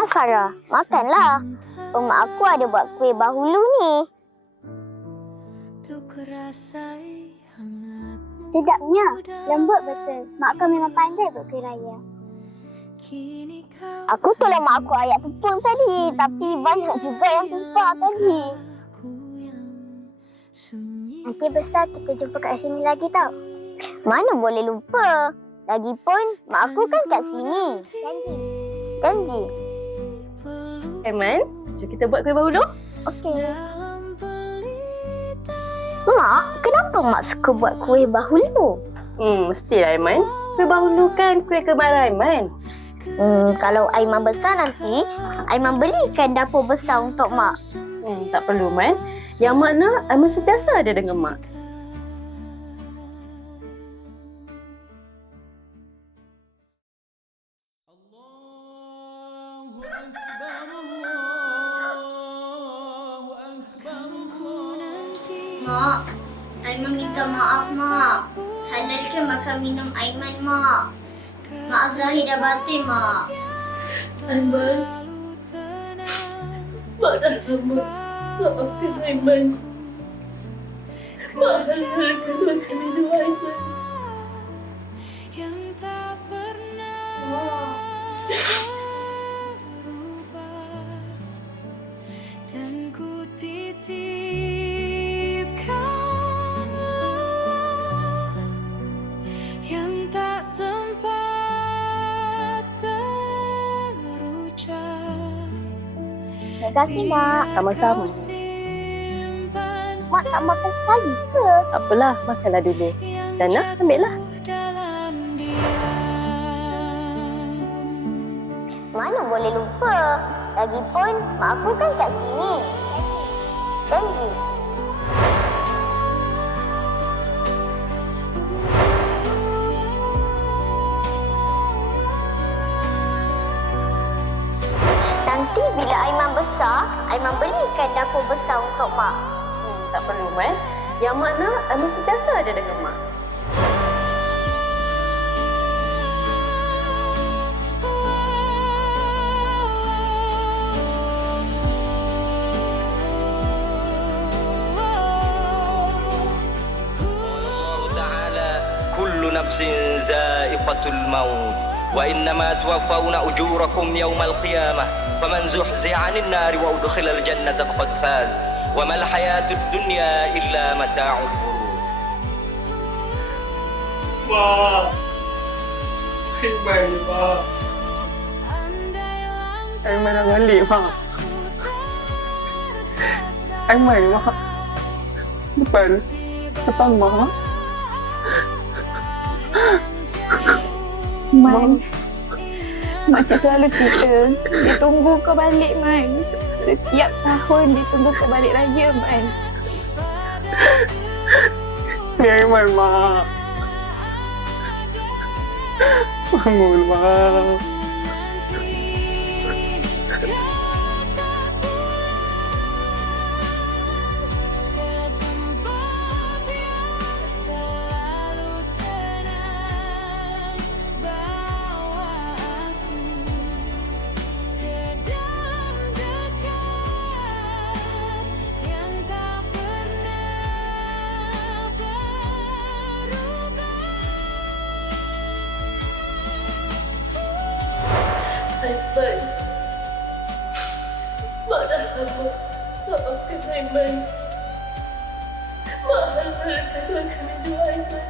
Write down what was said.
Makanlah Farah, makanlah. Mak aku ada buat kuih bahulu ni. Sedapnya, lembut betul. Mak kau memang pandai buat kuih raya. Aku tolong mak aku ayak tepung tadi, tapi banyak juga yang tumpah tadi. Nanti besar kita jumpa kat sini lagi tau. Mana boleh lupa. Lagipun, mak aku kan kat sini. Janji. Janji. Aiman, jom kita buat kuih bahulu. Okey. Mak, kenapa mak suka buat kuih bahulu? Mestilah Aiman. Kuih bahulu kan kuih kemarahan Aiman. Kalau Aiman besar nanti, Aiman belikan dapur besar untuk mak. Tak perlu Man. Yang mak nak, Aiman sentiasa ada dengan mak. Mak, Aiman minta maaf, Mak. Halalkan makan minum Aiman, Mak. Maaf zahir dan batin, Mak. Aiman. Mak dah lama. Maafkan Aiman. Mak halalkan makan minum Aiman. Terima kasih, Mak. Sama-sama. Mak tak makan sekali ke? Tak apalah, makanlah dulu. Dana, ambillah. Mana boleh lupa. Lagipun, mak aku kan kat sini. Janji. Nanti bila Aiman besar, Aiman belikan dapur besar untuk mak. Tak perlu Man. Yang mak nak, Aiman sentiasa ada dengan mak. كل نفس ذائقة الموت وإنما توفون أجوركم يوم القيامة فمن زحزح عن النار وأدخل الجنة فقد فاز وما الحياة الدنيا إلا متاع الغرور. Mak. Aiman, Mak. Aiman dah balik, Mak. Aiman, Mak. Depan Mak. Man, makcik selalu cerita dia tunggu kau balik, Man. Setiap tahun dia tunggu kau balik raya, Man. Ni Aiman, Mak. Bangun, Mak. Aiman. Mak dah lama. Maafkan Aiman. Mak halalkan makan minum Aiman.